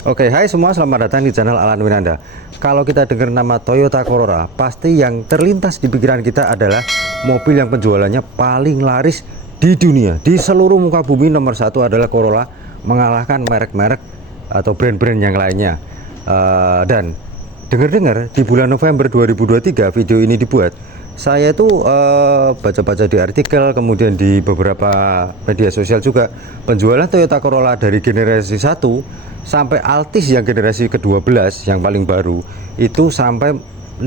Oke, hai semua, selamat datang di channel Alan Winanda. Kalau kita dengar nama Toyota Corolla, pasti yang terlintas di pikiran kita adalah mobil yang penjualannya paling laris di dunia. Di seluruh muka bumi nomor satu adalah Corolla, mengalahkan merek-merek atau brand-brand yang lainnya. Dan dengar-dengar di bulan November 2023 video ini dibuat, saya tuh baca-baca di artikel, kemudian di beberapa media sosial juga, penjualan Toyota Corolla dari generasi 1 sampai Altis yang generasi ke-12 yang paling baru itu sampai 50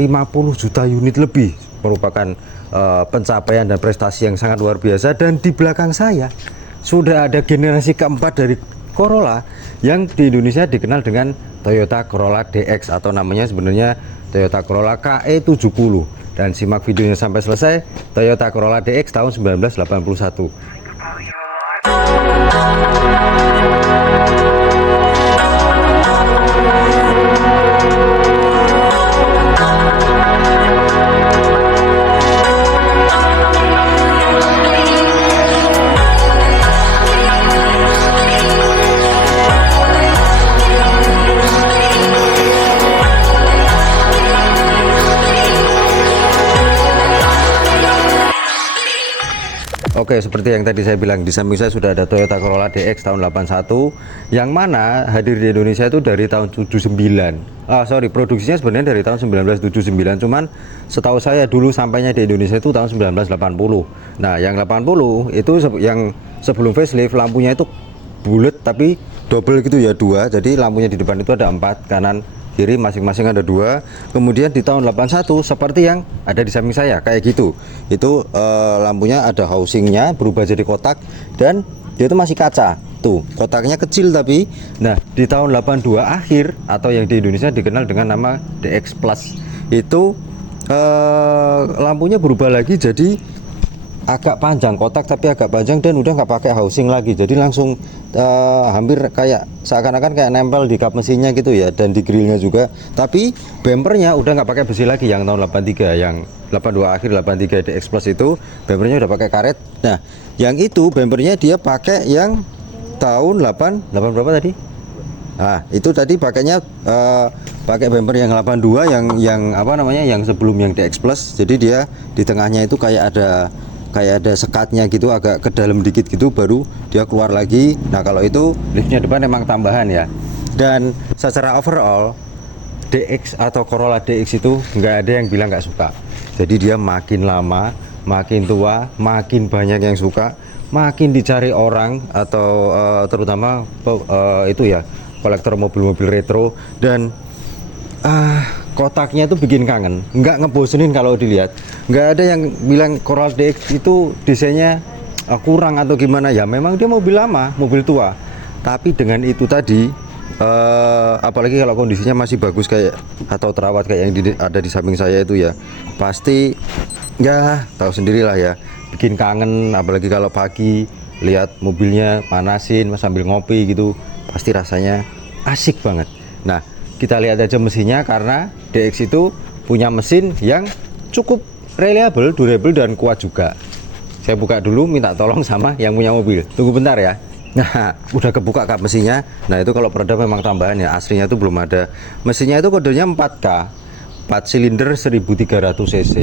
juta unit lebih, merupakan pencapaian dan prestasi yang sangat luar biasa. Dan di belakang saya sudah ada generasi keempat dari Corolla yang di Indonesia dikenal dengan Toyota Corolla DX atau namanya sebenarnya Toyota Corolla KE70. Dan simak videonya sampai selesai. Toyota Corolla DX tahun 1981. Oke, seperti yang tadi saya bilang, di samping saya sudah ada Toyota Corolla DX tahun 81 yang mana hadir di Indonesia itu dari tahun 79. Produksinya sebenarnya dari tahun 1979, cuman setahu saya dulu sampainya di Indonesia itu tahun 1980. Nah, yang 80 itu yang sebelum facelift, lampunya itu bulat tapi double gitu ya, dua. Jadi lampunya di depan itu ada 4, kanan kiri masing-masing ada 2. Kemudian di tahun 81 seperti yang ada di samping saya kayak gitu, itu lampunya ada housingnya berubah jadi kotak dan dia itu masih kaca tuh, kotaknya kecil tapi. Nah, di tahun 82 akhir atau yang di Indonesia dikenal dengan nama DX Plus itu lampunya berubah lagi jadi agak panjang, kotak tapi agak panjang, dan udah nggak pakai housing lagi, jadi langsung hampir kayak seakan-akan kayak nempel di kap mesinnya gitu ya, dan di grillnya juga. Tapi bempernya udah nggak pakai besi lagi yang tahun 83, yang 82 akhir 83 DX Plus itu bempernya udah pakai karet. Nah, yang itu bempernya dia pakai yang tahun 8 berapa tadi? Nah, itu tadi pakainya pakai bemper yang 82, yang apa namanya, yang sebelum yang DX Plus. Jadi dia di tengahnya itu kayak ada sekatnya gitu, agak ke dalam dikit gitu, baru dia keluar lagi. Nah, kalau itu liftnya depan emang tambahan ya. Dan secara overall DX atau Corolla DX itu nggak ada yang bilang nggak suka. Jadi dia makin lama makin tua, makin banyak yang suka, makin dicari orang atau terutama itu ya, kolektor mobil-mobil retro. Dan kotaknya itu bikin kangen, nggak ngebosenin kalau dilihat. Nggak ada yang bilang Corolla DX itu desainnya kurang atau gimana ya. Memang dia mobil lama, mobil tua, tapi dengan itu tadi apalagi kalau kondisinya masih bagus kayak atau terawat kayak yang ada di samping saya itu ya, pasti ya tahu sendirilah ya, bikin kangen. Apalagi kalau pagi lihat mobilnya panasin sambil ngopi gitu, pasti rasanya asik banget. Nah, kita lihat aja mesinnya, karena DX itu punya mesin yang cukup reliable, durable, dan kuat juga. Saya buka dulu, minta tolong sama yang punya mobil. Tunggu bentar ya. Nah, udah kebuka kap mesinnya. Nah, itu kalau peredam memang tambahan ya, aslinya itu belum ada. Mesinnya itu kodenya 4K, 4 silinder 1300 cc.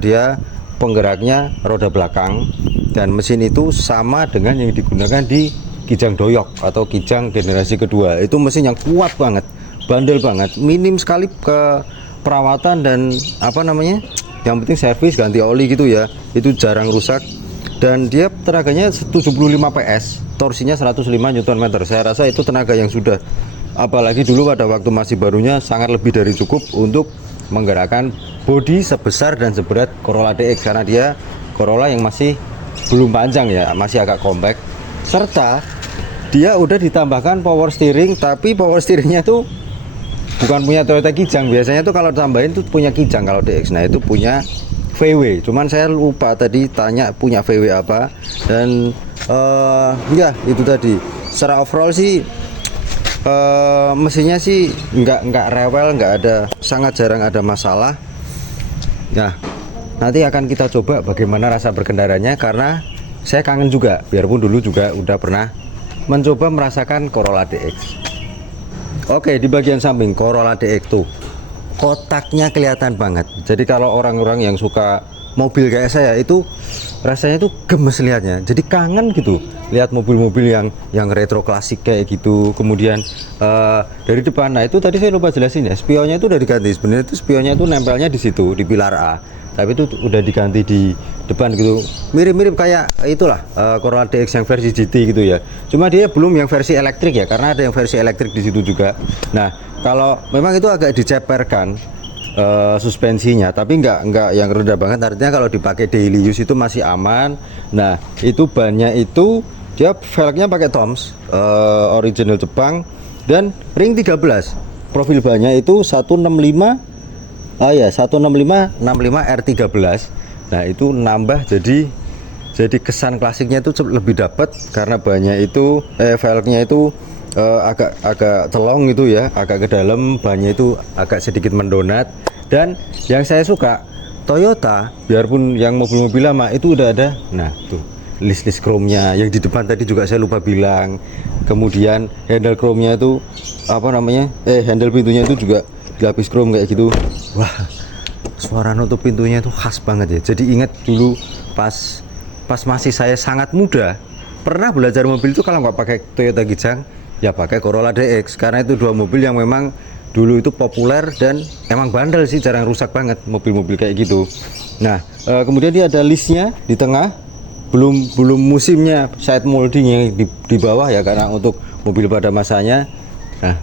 Dia penggeraknya roda belakang, dan mesin itu sama dengan yang digunakan di Kijang Doyok atau Kijang generasi kedua. Itu mesin yang kuat banget, bandel banget, minim sekali ke perawatan dan apa namanya, yang penting servis ganti oli gitu ya, itu jarang rusak. Dan dia tenaganya 75 PS, torsinya 105 Nm. Saya rasa itu tenaga yang sudah, apalagi dulu pada waktu masih barunya, sangat lebih dari cukup untuk menggerakkan bodi sebesar dan seberat Corolla DX, karena dia Corolla yang masih belum panjang ya, masih agak compact. Serta dia udah ditambahkan power steering, tapi power steeringnya tuh bukan punya Toyota Kijang. Biasanya tuh kalau tambahin tuh punya Kijang kalau DX. Nah, itu punya VW, cuman saya lupa tadi tanya punya VW apa. Dan ya itu tadi, secara overall sih mesinnya sih nggak rewel, nggak ada, sangat jarang ada masalah. Nah, nanti akan kita coba bagaimana rasa berkendaranya, karena saya kangen juga, biarpun dulu juga udah pernah mencoba merasakan Corolla DX. Oke, di bagian samping Corolla DX tuh kotaknya kelihatan banget. Jadi kalau orang-orang yang suka mobil kayak saya itu rasanya tuh gemes lihatnya. Jadi kangen gitu lihat mobil-mobil yang retro klasik kayak gitu. Kemudian dari depan, nah itu tadi saya lupa jelasin ya, spionnya itu udah diganti. Sebenarnya itu spionnya itu nempelnya di situ di pilar A, tapi itu udah diganti di depan gitu. Mirip-mirip kayak itulah Corolla DX yang versi GT gitu ya. Cuma dia belum yang versi elektrik ya, karena ada yang versi elektrik di situ juga. Nah, kalau memang itu agak diceperkan suspensinya, tapi nggak yang rendah banget. Artinya kalau dipakai daily use itu masih aman. Nah, itu bannya itu dia velgnya pakai Toms original Jepang dan ring 13. Profil bannya itu 165 165 65 R13. Nah, itu nambah jadi kesan klasiknya itu lebih dapat karena bannya itu velgnya itu agak telong gitu ya, agak ke dalam, bannya itu agak sedikit mendonat. Dan yang saya suka Toyota, biarpun yang mobil-mobil lama itu udah ada, nah tuh list chrome-nya. Yang di depan tadi juga saya lupa bilang. Kemudian handle chrome-nya itu apa namanya, handle pintunya itu juga dilapis chrome kayak gitu. Wah, suara nutup pintunya itu khas banget ya. Jadi ingat dulu pas masih saya sangat muda, pernah belajar mobil itu kalau nggak pakai Toyota Kijang ya pakai Corolla DX, karena itu dua mobil yang memang dulu itu populer dan emang bandel sih, jarang rusak banget mobil-mobil kayak gitu. Nah, kemudian dia ada listnya di tengah, belum musimnya side molding yang di bawah ya, karena untuk mobil pada masanya. Nah,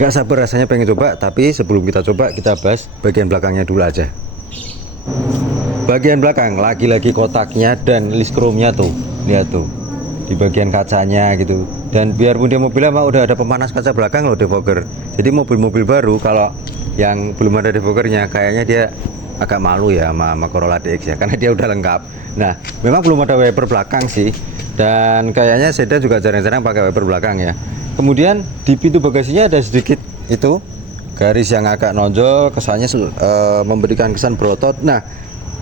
nggak sabar rasanya pengen coba, tapi sebelum kita coba kita bahas bagian belakangnya dulu aja. Bagian belakang lagi-lagi kotaknya dan list chrome-nya tuh, lihat tuh di bagian kacanya gitu. Dan biarpun dia mobil lama udah ada pemanas kaca belakang loh, defogger. Jadi mobil-mobil baru kalau yang belum ada defoggernya kayaknya dia agak malu ya sama Corolla DX ya, karena dia udah lengkap. Nah, memang belum ada wiper belakang sih, dan kayaknya sedan juga jarang-jarang pakai wiper belakang ya. Kemudian di pintu bagasinya ada sedikit itu garis yang agak nonjol, kesannya memberikan kesan berotot. Nah,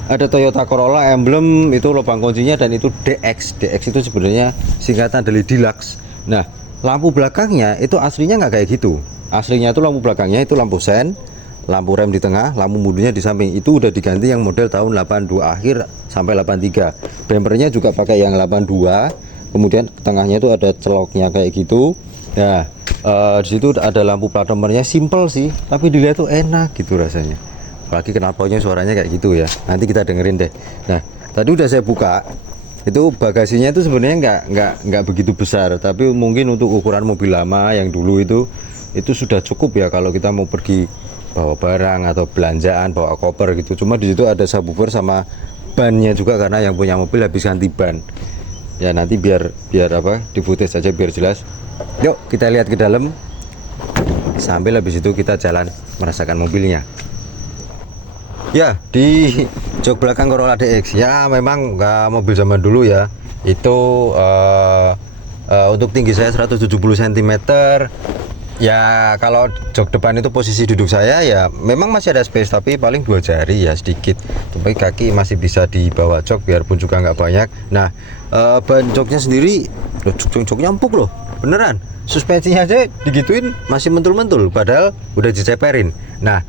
ada Toyota Corolla emblem itu lubang kuncinya, dan itu DX. DX itu sebenarnya singkatan dari Deluxe. Nah, lampu belakangnya itu aslinya nggak kayak gitu. Aslinya itu lampu belakangnya itu lampu sen, lampu rem di tengah, lampu mundurnya di samping. Itu udah diganti yang model tahun 82 akhir sampai 83. Bumpernya juga pakai yang 82. Kemudian tengahnya itu ada celoknya kayak gitu. Nah, di situ ada lampu plat nomornya, simple sih, tapi dilihat tuh enak gitu rasanya. Apalagi knalpotnya suaranya kayak gitu ya. Nanti kita dengerin deh. Nah, tadi udah saya buka. Itu bagasinya itu sebenarnya nggak begitu besar, tapi mungkin untuk ukuran mobil lama yang dulu itu sudah cukup ya kalau kita mau pergi bawa barang atau belanjaan, bawa koper gitu. Cuma di situ ada subwoofer sama bannya juga, karena yang punya mobil habis ganti ban. Ya nanti biar apa, di footage aja biar jelas. Yuk kita lihat ke dalam, sambil habis itu kita jalan merasakan mobilnya. Ya, di jok belakang Corolla DX ya memang nggak mobil zaman dulu ya. Itu untuk tinggi saya 170 cm. Ya kalau jok depan itu posisi duduk saya ya memang masih ada space, tapi paling 2 jari ya sedikit. Tapi kaki masih bisa di bawah jok biarpun juga nggak banyak. Nah, ban joknya sendiri joknya empuk loh, beneran. Suspensinya aja digituin masih mentul-mentul, padahal udah diceperin. Nah,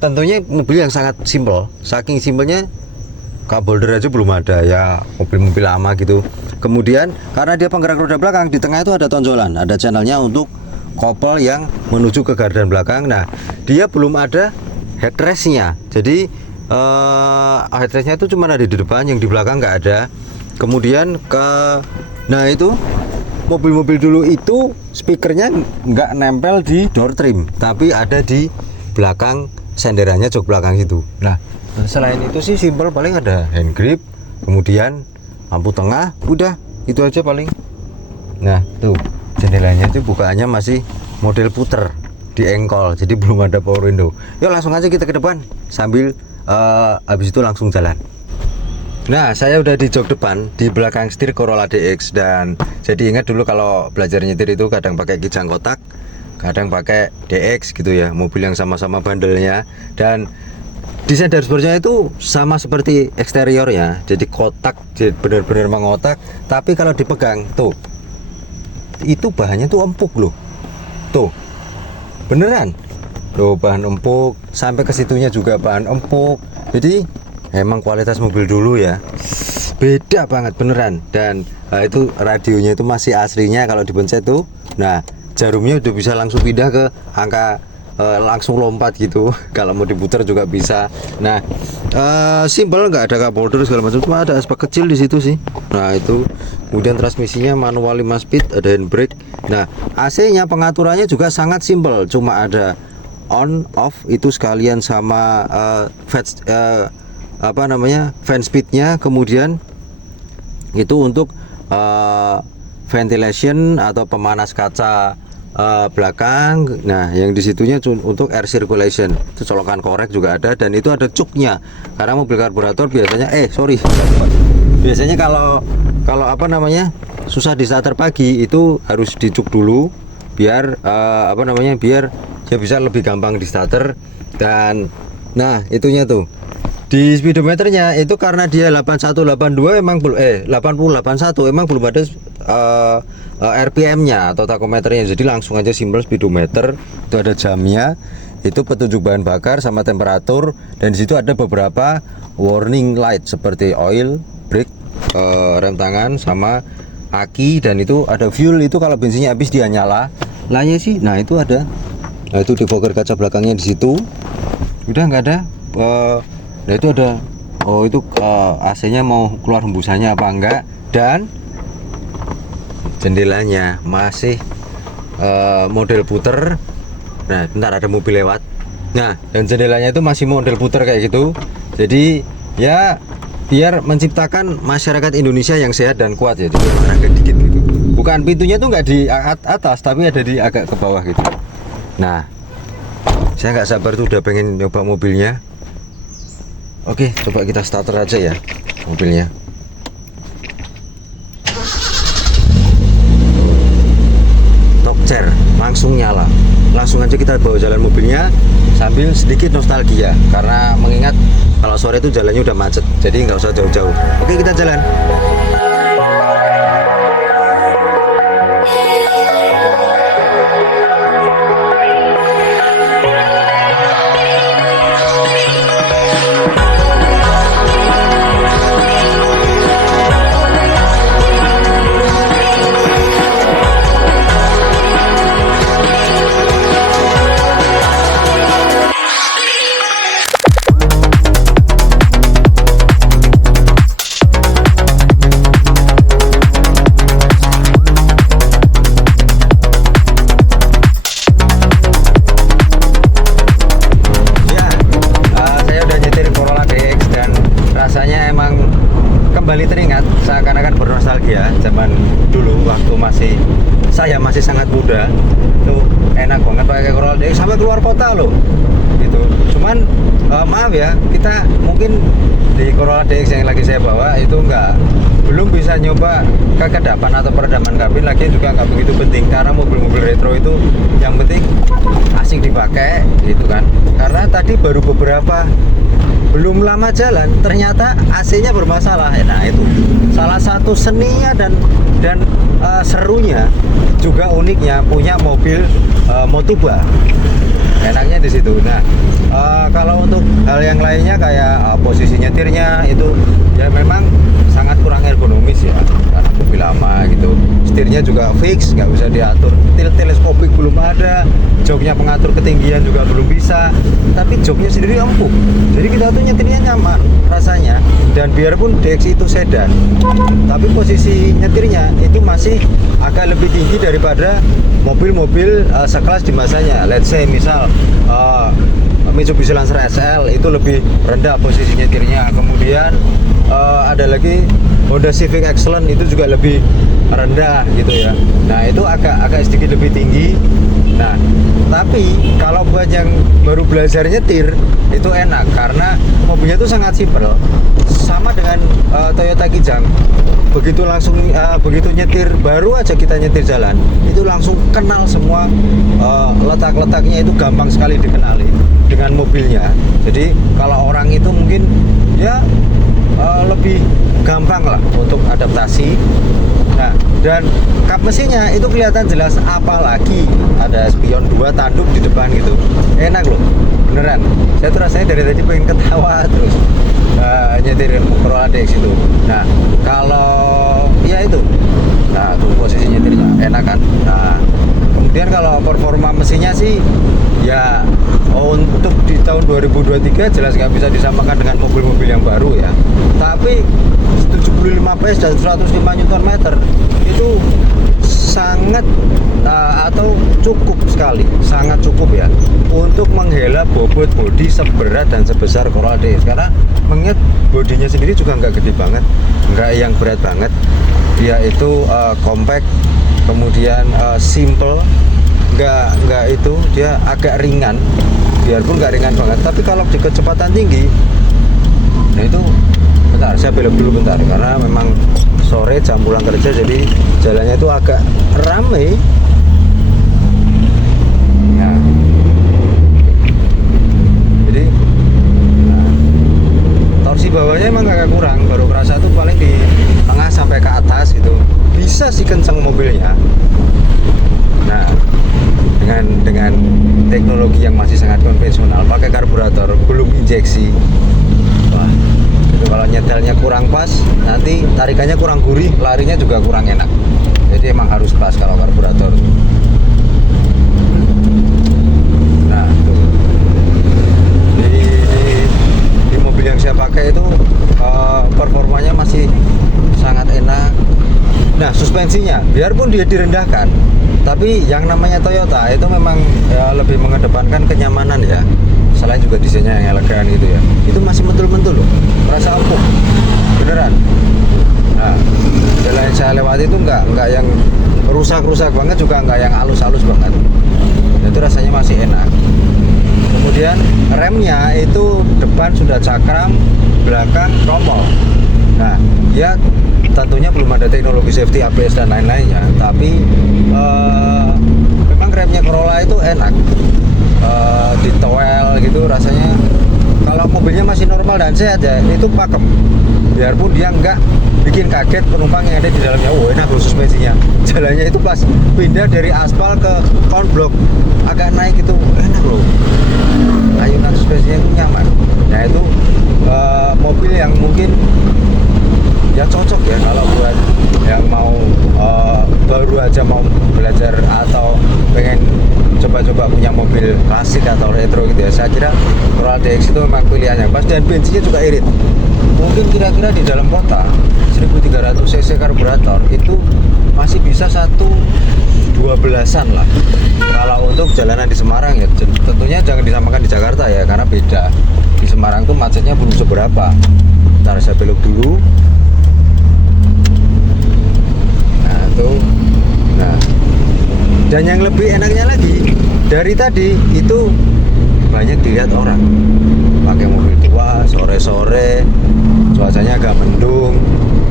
tentunya mobil yang sangat simple. Saking simpelnya cup holder aja belum ada ya, mobil-mobil lama gitu. Kemudian karena dia penggerak roda belakang, di tengah itu ada tonjolan, ada channelnya untuk kopel yang menuju ke gardan belakang. Nah, dia belum ada headrestnya. Jadi headrestnya itu cuma ada di depan, yang di belakang nggak ada. Kemudian nah itu mobil-mobil dulu itu speakernya nggak nempel di door trim, tapi ada di belakang senderannya, jok belakang itu. Nah, selain itu sih simple, paling ada hand grip, kemudian lampu tengah, udah itu aja paling. Nah tuh jendelanya itu bukaannya masih model puter di engkol, jadi belum ada power window. Yuk langsung aja kita ke depan sambil habis itu langsung jalan. Nah, saya udah di jok depan, di belakang setir Corolla DX. Dan jadi ingat dulu kalau belajar nyetir itu kadang pakai Kijang kotak, kadang pakai DX gitu ya, mobil yang sama-sama bandelnya. Dan desain dashboardnya itu sama seperti eksteriornya, jadi kotak, benar-benar mengotak. Tapi kalau dipegang tuh, itu bahannya tuh empuk loh. tuh beneran loh, bahan empuk, sampai ke situnya juga bahan empuk. Jadi emang kualitas mobil dulu ya beda banget beneran. Dan itu radionya itu masih aslinya, kalau dipencet tuh nah jarumnya udah bisa langsung pindah ke angka langsung lompat gitu. Kalau mau diputar juga bisa. Nah simple, nggak ada cup holder segala macam, cuma ada aspek kecil di situ sih. Nah itu kemudian transmisinya manual 5 speed, ada handbrake. Nah AC nya pengaturannya juga sangat simple, cuma ada on off itu sekalian sama fan speednya, kemudian itu untuk ventilation atau pemanas kaca belakang. Nah yang disitunya untuk air circulation, itu colokan korek juga ada, dan itu ada cuknya karena mobil karburator biasanya biasanya kalau susah di starter pagi itu harus dicuk dulu biar biar dia bisa lebih gampang di starter. Dan nah itunya tuh di speedometernya itu karena dia 8182 emang 8081 emang belum ada RPM-nya atau takometernya, jadi langsung aja simple speedometer. Itu ada jamnya, itu petunjuk bahan bakar sama temperatur, dan di situ ada beberapa warning light seperti oil, brake, rem tangan sama aki, dan itu ada fuel, itu kalau bensinnya habis dia nyala. Lainnya sih, nah itu ada. Nah itu defogger kaca belakangnya di situ. Udah nggak ada. Nah itu ada. Oh itu AC-nya mau keluar hembusannya apa enggak? Dan jendelanya masih model puter. Nah bentar ada mobil lewat. Nah dan jendelanya itu masih model puter kayak gitu. Jadi ya biar menciptakan masyarakat Indonesia yang sehat dan kuat ya. Jadi agak dikit gitu. Bukan pintunya tuh nggak di atas, tapi ada di agak ke bawah gitu. Nah saya nggak sabar tuh udah pengen nyoba mobilnya. Oke, coba kita starter aja ya mobilnya. Top chair langsung nyala, langsung aja kita bawa jalan mobilnya sambil sedikit nostalgia, karena mengingat kalau sore itu jalannya udah macet, jadi nggak usah jauh-jauh. Oke, kita jalan. Kembali teringat, seakan-akan bernostalgia zaman dulu waktu saya masih sangat muda. Tuh enak banget pakai Corolla DX sampai keluar kota loh gitu. Cuman maaf ya, kita mungkin di Corolla DX yang lagi saya bawa itu belum bisa nyoba kekedapan atau peredaman kabin, lagi juga nggak begitu penting karena mobil-mobil retro itu yang penting asik dipakai gitu kan. Karena tadi baru beberapa, belum lama jalan ternyata AC-nya bermasalah. Nah itu salah satu seninya dan serunya juga uniknya punya mobil Motuba. Enaknya di situ. Nah kalau untuk hal yang lainnya kayak posisi nyetirnya itu ya memang sangat kurang ergonomis ya, karena mobil lama gitu. Setirnya juga fix, nggak bisa diatur. Teleskopik belum ada, joknya pengatur ketinggian juga belum bisa. Tapi joknya sendiri empuk, jadi kita tuh nyetirnya nyaman rasanya. Dan biarpun DX itu sedan, tapi posisi nyetirnya itu masih agak lebih tinggi daripada mobil-mobil sekelas di masanya. Let's say misal Mitsubishi Lancer SL itu lebih rendah posisi nyetirnya. Kemudian ada lagi Honda Civic Excellent itu juga lebih rendah gitu ya. Nah itu agak sedikit lebih tinggi. Nah tapi kalau buat yang baru belajar nyetir itu enak karena mobilnya itu sangat simpel, sama dengan Toyota Kijang. Begitu nyetir, baru aja kita nyetir jalan itu langsung kenal semua letak-letaknya, itu gampang sekali dikenali dengan mobilnya. Jadi kalau orang itu mungkin dia lebih gampang lah untuk adaptasi. Nah, dan kap mesinnya itu kelihatan jelas, apalagi ada spion 2 tanduk di depan gitu. Enak loh, beneran. Saya tuh rasanya dari tadi pengen ketawa terus nyetir Corolla DX itu. Nah, kalau ya itu, nah tuh posisi nyetirnya enak kan. Nah, kemudian kalau performa mesinnya sih ya untuk di tahun 2023 jelas nggak bisa disamakan dengan mobil-mobil yang baru ya, tapi 75 PS dan 105 Nm itu sangat atau cukup sekali, sangat cukup ya untuk menghela bobot bodi seberat dan sebesar Corolla DX, karena mengingat bodinya sendiri juga nggak gede banget, nggak yang berat banget, dia itu compact, kemudian simple, nggak itu dia agak ringan, biarpun nggak ringan banget, tapi kalau di kecepatan tinggi, nah itu bentar saya belok dulu bentar, karena memang sore jam pulang kerja jadi jalannya itu agak ramai. Nah, jadi torsi bawahnya emang agak kurang, baru kerasa tuh paling di tengah sampai ke atas gitu, bisa sih kenceng mobilnya. Nah, dengan teknologi yang masih sangat konvensional, pakai karburator belum injeksi, wah itu kalau nyetelnya kurang pas, nanti tarikannya kurang gurih, larinya juga kurang enak. Jadi emang harus pas kalau karburator. Nah tuh, di mobil yang saya pakai itu performanya masih sangat enak. Nah, suspensinya biarpun dia direndahkan, tapi yang namanya Toyota itu memang ya, lebih mengedepankan kenyamanan ya. Selain juga desainnya yang elegan gitu ya, itu masih mentul-mentul loh, merasa empuk beneran. Nah, jalan yang saya lewati itu nggak yang rusak-rusak banget, juga nggak yang halus-halus banget. Itu rasanya masih enak. Kemudian remnya itu depan sudah cakram, belakang tromol. Nah, ya tentunya belum ada teknologi safety ABS dan lain-lainnya, tapi memang remnya Corolla itu enak, ditowel gitu rasanya. Kalau mobilnya masih normal dan sehat ya, itu pakem, biarpun dia nggak bikin kaget penumpang yang ada di dalamnya. Oh, enak loh suspensinya, jalannya itu pas pindah dari aspal ke konblok agak naik itu enak loh, ayunan suspensinya itu nyaman. Nah itu mobil yang mungkin ya cocok ya kalau buat yang mau baru aja mau belajar atau pengen coba-coba punya mobil klasik atau retro gitu ya. Saya kira Corolla DX itu memang pilihannya pas, dan bensinnya juga irit. Mungkin kira-kira di dalam kota 1300 cc karburator itu masih bisa 112-an lah. Kalau untuk jalanan di Semarang ya tentunya jangan disamakan di Jakarta ya, karena beda. Di Semarang tuh macetnya belum seberapa. Ntar saya belok dulu. Nah, dan yang lebih enaknya lagi, dari tadi itu banyak dilihat orang pakai mobil tua sore-sore, cuacanya agak mendung,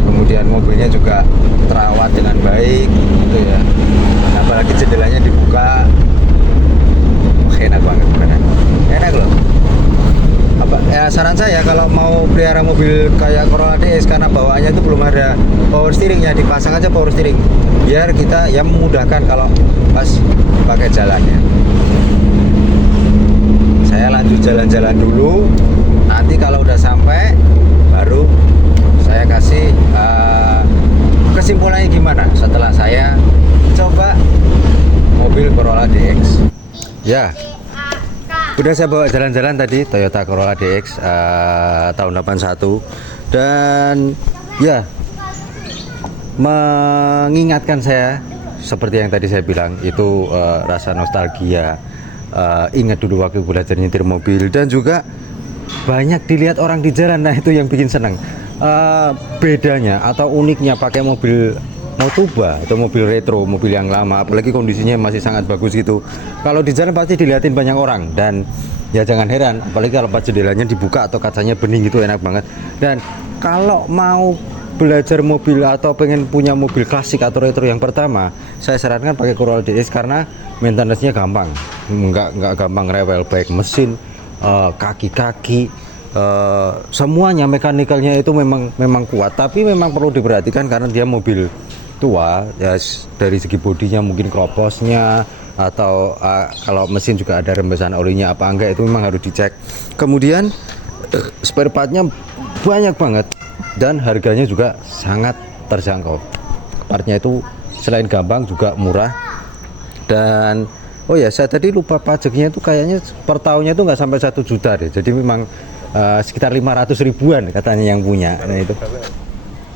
kemudian mobilnya juga terawat dengan baik gitu ya. Nah, apalagi jendelanya dibuka, enak banget beneran. Enak loh. Ya, saran saya kalau mau pelihara mobil kayak Corolla DS, karena bawaannya itu belum ada power steeringnya, dipasang aja power steering biar kita ya memudahkan kalau pas pakai jalannya. Saya lanjut jalan-jalan dulu, nanti kalau udah sampai baru saya kasih kesimpulannya gimana setelah saya coba mobil Corolla DX ya. Udah saya bawa jalan-jalan tadi Toyota Corolla DX tahun 81, dan ya mengingatkan saya seperti yang tadi saya bilang itu rasa nostalgia, ingat dulu waktu belajar nyetir mobil, dan juga banyak dilihat orang di jalan. Nah itu yang bikin senang. Bedanya atau uniknya pakai mobil Motuba atau mobil retro, mobil yang lama, apalagi kondisinya masih sangat bagus gitu, kalau di jalan pasti dilihatin banyak orang, dan ya jangan heran apalagi kalau pas jendelanya dibuka atau kacanya bening gitu, enak banget. Dan kalau mau belajar mobil atau pengen punya mobil klasik atau retro yang pertama, saya sarankan pakai Corolla DS karena maintenance-nya gampang, nggak gampang rewel, baik mesin, kaki-kaki, semuanya mekanikalnya itu memang kuat, tapi memang perlu diperhatikan karena dia mobil tua ya, dari segi bodinya mungkin kroposnya atau kalau mesin juga ada rembesan olinya apa enggak, itu memang harus dicek. Kemudian spare partnya banyak banget dan harganya juga sangat terjangkau. Partnya itu selain gampang juga murah. Dan oh ya, saya tadi lupa pajaknya itu kayaknya per tahunnya itu nggak sampai 1 juta deh, jadi memang sekitar 500 ribuan katanya yang punya. Nah itu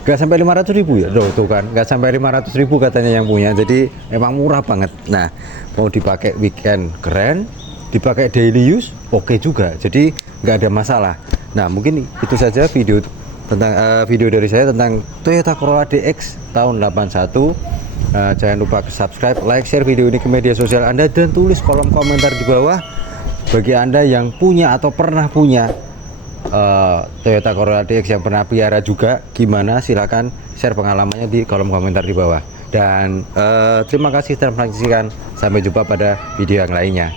nggak sampai 500 ribu ya, tuh kan nggak sampai 500 ribu katanya yang punya, jadi emang murah banget. Nah, mau dipakai weekend keren, dipakai daily use oke juga, jadi nggak ada masalah. Nah, mungkin itu saja video tentang video dari saya tentang Toyota Corolla DX tahun 81. Jangan lupa subscribe, like, share video ini ke media sosial Anda, dan tulis kolom komentar di bawah bagi Anda yang punya atau pernah punya Toyota Corolla DX, yang pernah pelihara juga, gimana, silakan share pengalamannya di kolom komentar di bawah. Dan terima kasih telah menyaksikan, sampai jumpa pada video yang lainnya.